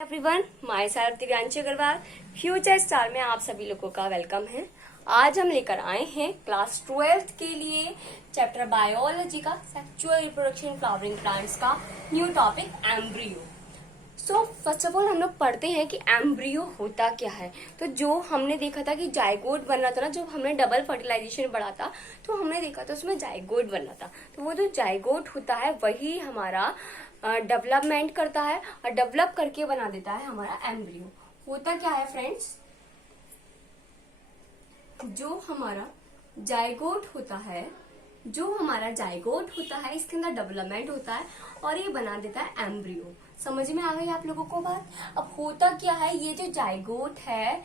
Everyone, myself Divyanshi Agarwal future star में आप सभी लोगों का वेलकम है। आज हम लेकर आए हैं क्लास 12th के लिए चैप्टर बायोलॉजी का सेक्सुअल रिप्रोडक्शन फ्लावरिंग प्लांट्स का new topic embryo. So first of all हम लोग पढ़ते हैं कि एम्ब्रियो होता क्या है। तो जो हमने देखा था कि जाइगोट बन रहा था ना, जो हमने डबल फर्टिलाइजेशन बढ़ा था तो हमने देखा था उसमें जाइगोट बन रहा था। तो वो जो जाइगोट होता है वही हमारा डेवलपमेंट करता है और डेवलप करके बना देता है हमारा एम्ब्रियो। होता क्या है फ्रेंड्स, जो हमारा जाइगोट होता है इसके अंदर डेवलपमेंट होता है और ये बना देता है एम्ब्रियो। समझ में आ गई आप लोगों को बात। अब होता क्या है, ये जो जाइगोट है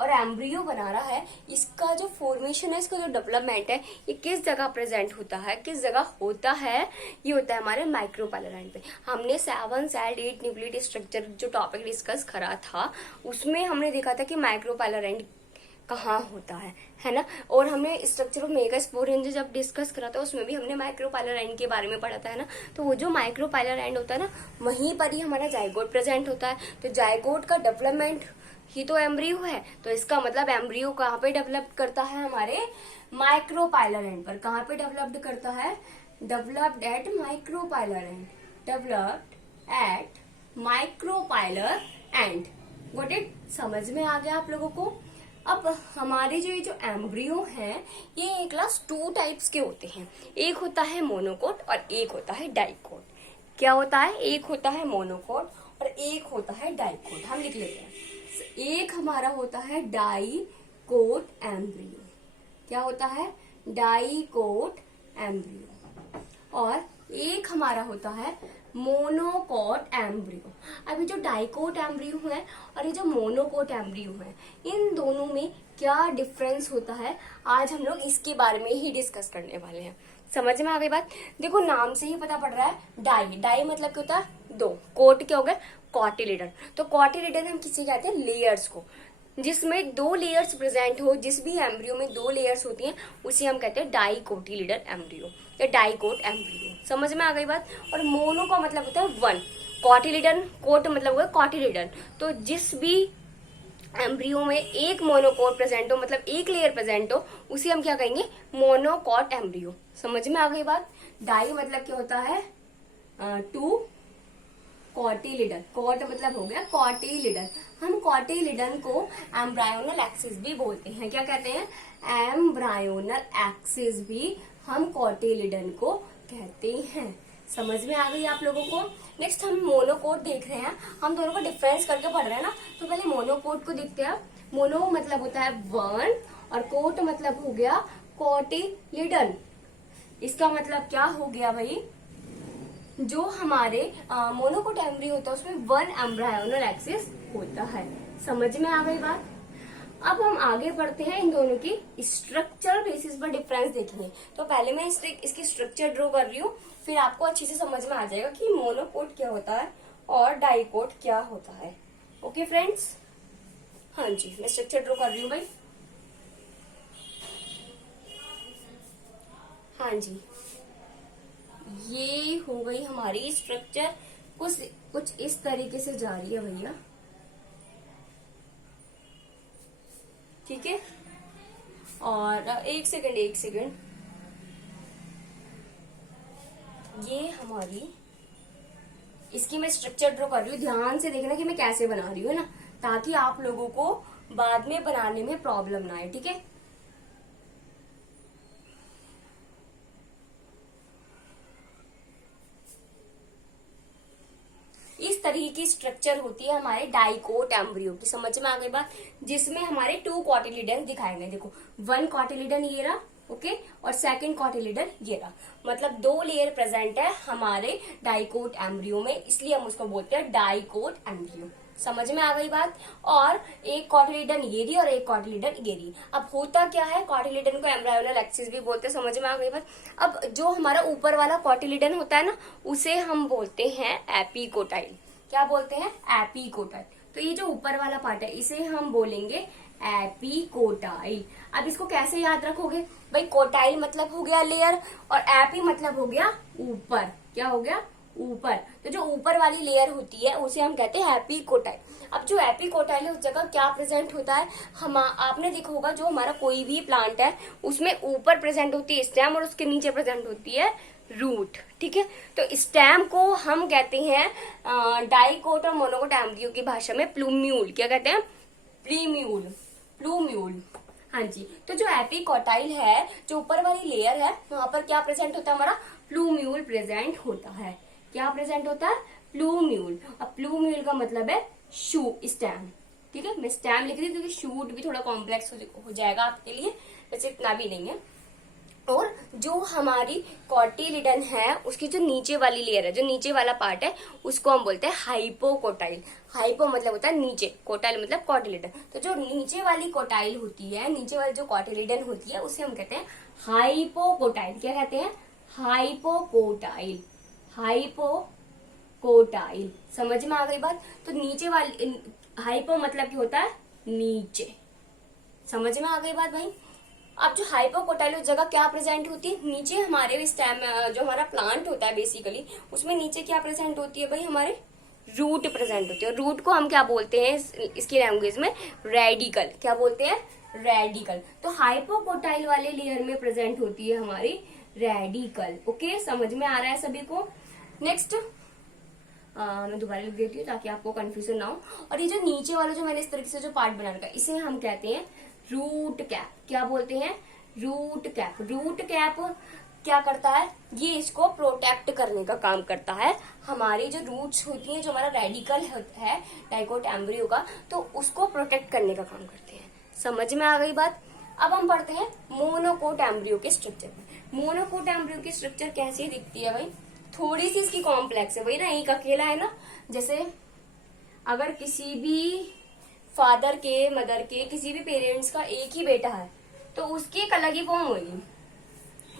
और एम्ब्रियो बना रहा है, इसका जो फॉर्मेशन है, इसका जो डेवलपमेंट है, ये किस जगह प्रेजेंट होता है, किस जगह होता है, ये होता है हमारे माइक्रोपाइलर एंड पे। हमने 7 सेल्ड 8 न्यूक्लियड स्ट्रक्चर जो टॉपिक डिस्कस करा था उसमें हमने देखा था कि माइक्रोपाइलर एंड कहाँ होता है ना। और हमने स्ट्रक्चर ऑफ मेगास्पोरेंज जब डिस्कस करा था उसमें भी हमने माइक्रोपाइलर एंड के बारे में पढ़ा था, है ना। तो वो जो माइक्रोपाइलर एंड होता है ना, वहीं पर ही हमारा जाइगोट प्रेजेंट होता है। तो जाइगोट का डेवलपमेंट ही तो एम्ब्रियो है, तो इसका मतलब एम्ब्रियो कहाँ पे डेवलप करता है, हमारे माइक्रोपाइलर एंड पर। कहाँ पे डेवलप्ड करता है, developed eight micropylar and, developed eight micropylar and. Got it, समझ में आ गया आप लोगों को। अब हमारे ये जो एम्ब्रियो हैं, ये क्लास 2 टाइप्स के होते हैं। एक होता है मोनोकोट और एक होता है डाइकोट। क्या होता है, एक होता है मोनोकोट और एक होता है डाइकोट। हम लिख लेते हैं। एक हमारा होता है डाइकोट एम्ब्रियो। क्या होता है, डाइकोट एम्ब्रियो। और एक हमारा होता है मोनोकोट एम्ब्रियो। अभी जो डाइकोट एम्ब्रियो है और ये जो मोनोकोट एम्ब्रियो है, इन दोनों में क्या डिफरेंस होता है, आज हम लोग इसके बारे में ही डिस्कस करने वाले हैं। समझ में आ गई बात। देखो नाम से ही पता पड़ रहा है डाई। डाई मतलब क्या होता है, 2। कोट क्या हो गया, कॉटिलिडन। तो कॉटिलिडन हम किसे कहते हैं, लेयर्स को। जिसमें 2 लेयर्स प्रेजेंट हो, जिस भी एम्ब्रियो में 2 लेयर्स होती हैं, उसे हम कहते हैं डाइकोटिलिडन एम्ब्रियो या डाइकोट एम्ब्रियो। समझ में आ गई बात। और मोनो का मतलब होता है 1, कॉटिलिडन, कोट मतलब होगा कॉटिलिडन। तो जिस भी एम्ब्रियो में एक मोनोकोट प्रेजेंट हो, मतलब एक लेयर प्रेजेंट हो, उसे हम क्या कहेंगे, मोनोकोट एम्ब्रियो। समझ में आ गई बात। डाई मतलब क्या होता है, 2, कॉटिलिडन। कॉट मतलब हो गया कॉटिलिडन। हम कॉटिलिडन को एम्ब्रायोनल एक्सिस भी बोलते हैं। क्या कहते हैं, एम्ब्रायोनल एक्सिस भी हम कॉटिलिडन को कहते हैं। समझ में आ गई आप लोगों को। नेक्स्ट हम मोनोकोट देख रहे हैं। हम दोनों को डिफरेंस करके पढ़ रहे हैं ना, तो पहले मोनोकोट को देखते हैं। मोनो मतलब होता है 1 और कोट मतलब हो गया कॉटिलिडन। इसका मतलब क्या हो गया भाई, जो हमारे मोनोकोट एम्ब्रियो होता है उसमें 1 एम्ब्रायोनल एक्सिस होता है। समझ में आ गई बात। अब हम आगे बढ़ते हैं, इन दोनों की स्ट्रक्चरल बेसिस पर डिफरेंस देखेंगे। तो पहले मैं इसकी स्ट्रक्चर ड्रॉ कर रही हूँ, फिर आपको अच्छे से समझ में आ जाएगा कि मोनोकोट क्या होता है और डाइकोट क्या होता है। ओके फ्रेंड्स, हाँ जी, मैं स्ट्रक्चर ड्रॉ कर रही हूँ भाई। हाँ जी, ये हो गई हमारी स्ट्रक्चर। कुछ इस तरीके से जा रही है भैया, ठीक है। और एक सेकंड, ये हमारी, इसकी मैं स्ट्रक्चर ड्रॉ कर रही हूँ। ध्यान से देखना कि मैं कैसे बना रही हूँ ना, ताकि आप लोगों को बाद में बनाने में प्रॉब्लम ना आए, ठीक है। इस तरीके की स्ट्रक्चर होती है हमारे डाइकोट एम्ब्रियो की। समझ में आ गई बात। जिसमें हमारे 2 कॉटिलिडन दिखाए गए। देखो 1 कॉटिलिडन ये रहा, ओके, और 2nd कॉटिलिडन ये रहा। मतलब 2 लेयर प्रेजेंट है हमारे डाइकोट एम्ब्रियो में, इसलिए हम उसको बोलते हैं डाइकोट एम्ब्रियो। समझ में आ गई बात। और एक कॉटिलिडन ये रही और एक कॉटिलिडन ये रही। अब होता क्या है, कॉटिलिडन को एम्ब्रायोनल एक्सिस भी बोलते हैं। समझ में आ गई बात। अब जो हमारा ऊपर वाला कॉटिलिडन होता है ना, उसे हम बोलते हैं एपिकोटाइल। क्या बोलते हैं, एपिकोटाइल। तो ये जो ऊपर वाला पार्ट है इसे हम बोलेंगे एपिकोटाइल। अब इसको कैसे याद रखोगे भाई, कोटाइल मतलब हो गया लेयर और एपी मतलब हो गया ऊपर। क्या हो गया, ऊपर, तो जो ऊपर वाली लेयर होती है उसे हम कहते हैं एपिकोटाइल। अब जो एपिकोटाइल है उस जगह क्या प्रेजेंट होता है, हम आपने देखा होगा जो हमारा कोई भी प्लांट है उसमें ऊपर प्रेजेंट होती है स्टेम और उसके नीचे प्रेजेंट होती है रूट। ठीक है, तो स्टेम को हम कहते हैं डाइकोट और मोनोकोट एम्ब्रियो की भाषा में प्लूम्यूल। क्या कहते हैं, प्लीम्यूल, प्लूम्यूल। हाँ जी, तो जो एपिकोटाइल है, जो ऊपर वाली लेयर है, वहां पर क्या प्रेजेंट होता है, हमारा प्लूम्यूल प्रेजेंट होता है। क्या प्रेजेंट होता है, प्लूम्यूल। अब प्लूम्यूल का मतलब है शू स्टेम। ठीक है, मैं स्टेम लिख रही हूँ क्योंकि शूट भी थोड़ा कॉम्प्लेक्स हो जाएगा आपके लिए, वैसे इतना भी नहीं है। और जो हमारी कॉटिलिडन है उसकी जो नीचे वाली लेयर है, जो नीचे वाला पार्ट है, उसको हम बोलते हैं हाइपोकोटाइल। हाइपो मतलब होता है नीचे, कोटाइल मतलब कॉटिलिडन। तो जो नीचे वाली कोटाइल होती है, नीचे वाली जो कॉटिलिडन होती है, उसे हम कहते हैं हाइपोकोटाइल। क्या कहते हैं, हाइपोकोटाइल, हाइपोकोटाइल। समझ में आ गई बात। तो नीचे वाली हाइपो मतलब क्या होता है, नीचे। समझ में आ गई बात भाई। अब जो हाइपोकोटाइल उस जगह क्या प्रेजेंट होती है, नीचे हमारे स्टेम, जो हमारा प्लांट होता है बेसिकली, उसमें नीचे क्या प्रेजेंट होती है भाई, हमारे रूट प्रेजेंट होती है। रूट को हम क्या बोलते हैं इसकी लैंग्वेज में, रेडिकल। क्या बोलते हैं, रेडिकल। तो हाइपोकोटाइल वाले लेयर में प्रेजेंट होती है हमारी रेडिकल। ओके, समझ में आ रहा है सभी को। नेक्स्ट मैं दोबारा लिख देती हूँ ताकि आपको कंफ्यूजन ना हो। और ये जो नीचे वाला जो मैंने इस तरीके से जो पार्ट बना रखा है, इसे हम कहते हैं रूट कैप। क्या बोलते हैं, रूट कैप। रूट कैप क्या करता है, ये इसको प्रोटेक्ट करने का काम करता है। हमारी जो रूट्स होती हैं, जो हमारा रेडिकल है डाइकोट एम्ब्रियो का, तो उसको प्रोटेक्ट करने का काम करते हैं। समझ में आ गई बात। अब हम पढ़ते हैं मोनोकोट एम्ब्रियो के स्ट्रक्चर में। मोनोकोट एम्ब्रियो की स्ट्रक्चर कैसी दिखती है भाई, थोड़ी सी इसकी कॉम्प्लेक्स है। वही ना, एक अकेला है ना, जैसे अगर किसी भी फादर के, मदर के, किसी भी पेरेंट्स का एक ही बेटा है तो उसकी एक अलग ही फॉर्म होगी,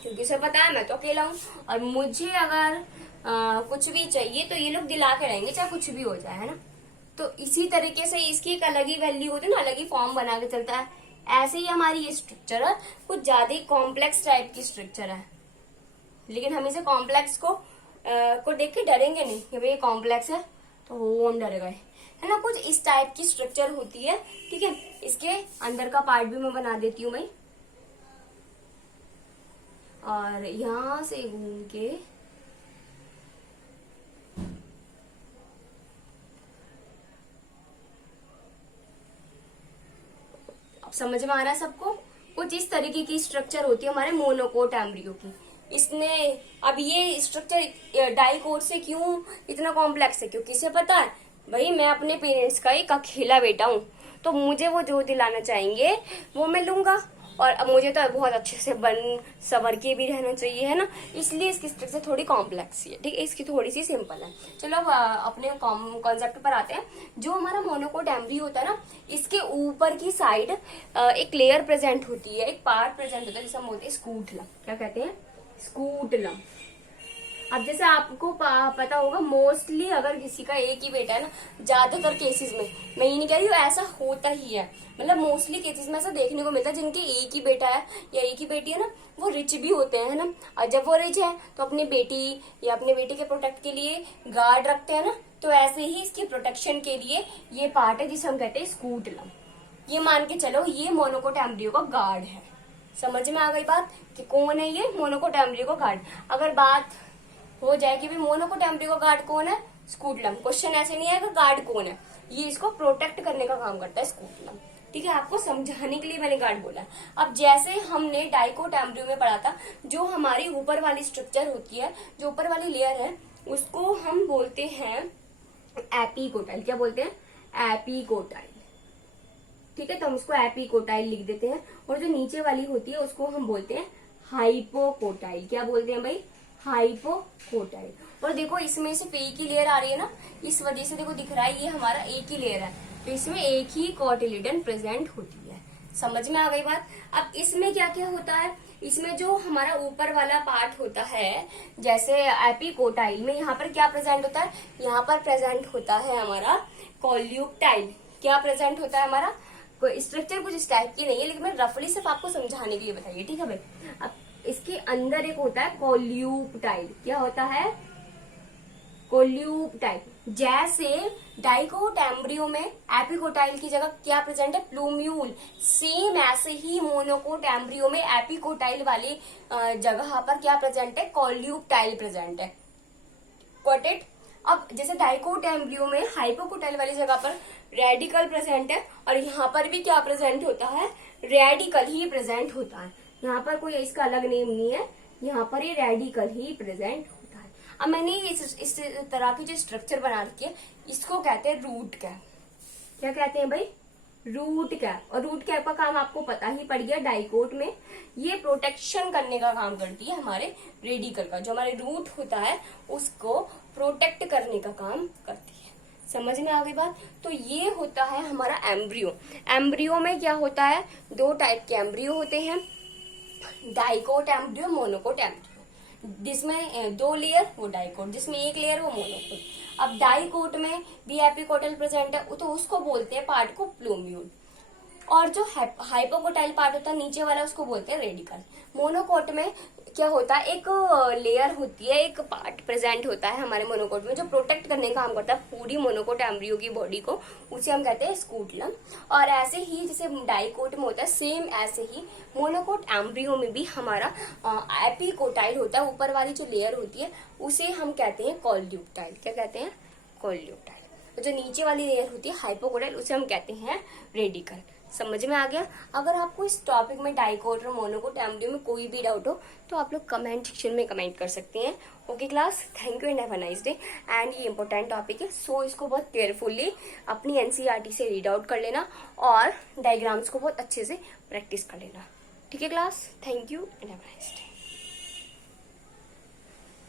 क्योंकि उसे पता है मैं तो अकेला हूँ और मुझे अगर कुछ भी चाहिए तो ये लोग दिला के रहेंगे, चाहे कुछ भी हो जाए, है ना। तो इसी तरीके से इसकी एक अलग ही वैल्यू होती है ना, अलग ही फॉर्म बना के चलता है। ऐसे ही हमारी ये स्ट्रक्चर है, कुछ ज्यादा ही कॉम्प्लेक्स टाइप की स्ट्रक्चर है, लेकिन हम इसे कॉम्प्लेक्स को देख के डरेंगे नहीं कि भाई ये कॉम्प्लेक्स है तो वो डरेगा, है ना। कुछ इस टाइप की स्ट्रक्चर होती है। ठीक है, इसके अंदर का पार्ट भी मैं बना देती हूँ भाई, और यहां से घूम के अब समझ में आ रहा है सबको। कुछ इस तरीके की स्ट्रक्चर होती है हमारे मोनोकोट एम्ब्रियो की। इसने अब ये स्ट्रक्चर डाइकोट से क्यों इतना कॉम्प्लेक्स है, क्योंकि इसे पता है भाई मैं अपने पेरेंट्स का एक अकेला बेटा हूँ, तो मुझे वो जो दिलाना चाहेंगे वो मैं लूंगा, और अब मुझे तो बहुत अच्छे से बन सवर के भी रहना चाहिए, है ना। इसलिए इसकी स्ट्रक्चर थोड़ी कॉम्प्लेक्स है, ठीक है, इसकी थोड़ी सी सिंपल है। चलो अब अपने कॉन्सेप्ट पर आते हैं। जो हमारा मोनोकोट एम्ब्रियो होता है ना, इसके ऊपर की साइड एक लेयर प्रेजेंट होती है, एक पार्ट प्रेजेंट होता है जिसे हम बोलते हैं स्कूटलम। क्या कहते हैं, स्कूटलम। अब जैसे आपको पता होगा, मोस्टली अगर किसी का एक ही बेटा है ना, ज्यादातर केसेस में, मैं ये नहीं कह रही हूँ, ऐसा होता ही है, मतलब मोस्टली केसेस में ऐसा देखने को मिलता है, जिनके एक ही बेटा है या एक ही बेटी है ना, वो रिच भी होते हैं, है ना। और जब वो रिच है तो अपनी बेटी या अपने बेटे के प्रोटेक्ट के लिए गार्ड रखते हैं ना, तो ऐसे ही इसकी प्रोटेक्शन के लिए ये पार्ट है जिसे हम कहते हैं स्कूटलम। ये मान के चलो ये मोनोकोट एम्ब्रियो का गार्ड है। समझ में आ गई बात कि कौन है ये मोनोकोट एम्ब्रियो का गार्ड। अगर बात हो जाए कि भी मोनोकोट एम्ब्रियो का गार्ड कौन है, स्कूटलम, क्वेश्चन ऐसे नहीं आएगा गार्ड कौन है, ये इसको प्रोटेक्ट करने का काम करता है स्कूटलम। ठीक है, आपको समझाने के लिए मैंने गार्ड बोला। अब जैसे हमने डाइकोट एम्ब्रियो में पढ़ा था, जो हमारी ऊपर वाली स्ट्रक्चर होती है, जो ऊपर वाली लेयर है, उसको हम बोलते हैं एपिकोटाइल। क्या बोलते हैं, एपिकोटाइल। ठीक है, तो हम उसको एपिकोटाइल लिख देते हैं। और जो नीचे वाली होती है उसको हम बोलते हैं हाइपोकोटाइल। क्या बोलते हैं भाई, हाइपोकोटाइल। और देखो इसमें सिर्फ एक ही लेयर आ रही है ना, इस वजह से देखो दिख रहा है ये हमारा एक ही लेयर है, तो इसमें एक ही कॉटिलिडन प्रेजेंट होती है। समझ में आ गई बात। अब इसमें क्या क्या होता है, इसमें जो हमारा ऊपर वाला पार्ट होता है, जैसे एपिकोटाइल में यहाँ पर क्या प्रेजेंट होता है, यहाँ पर प्रेजेंट होता है हमारा कॉल्यूक्टाइल। क्या प्रेजेंट होता है हमारा, कोई स्ट्रक्चर कुछ इस टाइप की नहीं है, लेकिन मैं रफली सिर्फ आपको समझाने के लिए बताइए, ठीक है भाई। अब इसके अंदर एक होता है कॉल्यूक्टाइल। क्या होता है, कोल्यूटाइल। जैसे डाइकोट एम्ब्रियो में एपिकोटाइल की जगह क्या प्रेजेंट है, प्लूम्यूल। सेम ऐसे ही मोनोकोट एम्ब्रियो में एपिकोटाइल वाली जगह पर क्या प्रेजेंट है, कोल्यूटाइल प्रेजेंट है। Got it. अब जैसे डाइकोट एम्ब्रियो में हाइपोकोटाइल वाली जगह पर रेडिकल प्रेजेंट है, और यहाँ पर भी क्या प्रेजेंट होता है, रेडिकल ही प्रेजेंट होता है। यहाँ पर कोई इसका अलग नेम नहीं है, यहाँ पर ये रेडिकल ही प्रेजेंट होता है। अब मैंने इस तरह की जो स्ट्रक्चर बना रखी है, इसको कहते हैं रूट कैप। क्या कहते हैं भाई, रूट कैप। और रूट कैप का काम आपको पता ही पड़ गया, डाइकोट में ये प्रोटेक्शन करने का काम करती है हमारे रेडिकल का। जो हमारे रूट होता है उसको प्रोटेक्ट करने का काम करती है। समझ में आ गई बात। तो ये होता है हमारा एम्ब्रियो। एम्ब्रियो में क्या होता है, दो टाइप के एम्ब्रियो होते हैं, डाइकोट एम्ब्रियो, मोनोकोट एम्ब्रियो। जिसमें दो लेयर वो डाइकोट, जिसमें एक लेयर वो मोनोकोट। अब डाइकोट में भी एपिकोटाइल प्रेजेंट है तो उसको बोलते हैं पार्ट को प्लूम्यूल, और जो हाइपोकोटाइल पार्ट होता है नीचे वाला उसको बोलते हैं रेडिकल। मोनोकोट में क्या होता है, एक लेयर होती है, एक पार्ट प्रेजेंट होता है हमारे मोनोकोट में जो प्रोटेक्ट करने का काम करता है पूरी मोनोकोट एम्ब्रियो की बॉडी को, उसे हम कहते हैं स्कूटलम। और ऐसे ही जैसे डाइकोट में होता है, सेम ऐसे ही मोनोकोट एम्ब्रियो में भी हमारा एपिकोटाइल होता है, ऊपर वाली जो लेयर होती है उसे हम कहते हैं कोल्यूटाइल। क्या कहते हैं, कोल्यूटाइल। तो जो नीचे वाली लेयर होती है हाइपोकोटाइल, उसे हम कहते हैं रेडिकल। समझ में आ गया। अगर आपको इस टॉपिक में डाइकोट और मोनोकोट एम्ब्रियो में कोई भी डाउट हो तो आप लोग कमेंट सेक्शन में कमेंट कर सकते हैं। Okay class, thank you and have a nice day. And ये इंपॉर्टेंट टॉपिक है, सो इसको बहुत केयरफुली अपनी एनसीईआरटी से रीड आउट कर लेना और डायग्राम्स को बहुत अच्छे से प्रैक्टिस कर लेना। ठीक है class, thank you and have a nice day.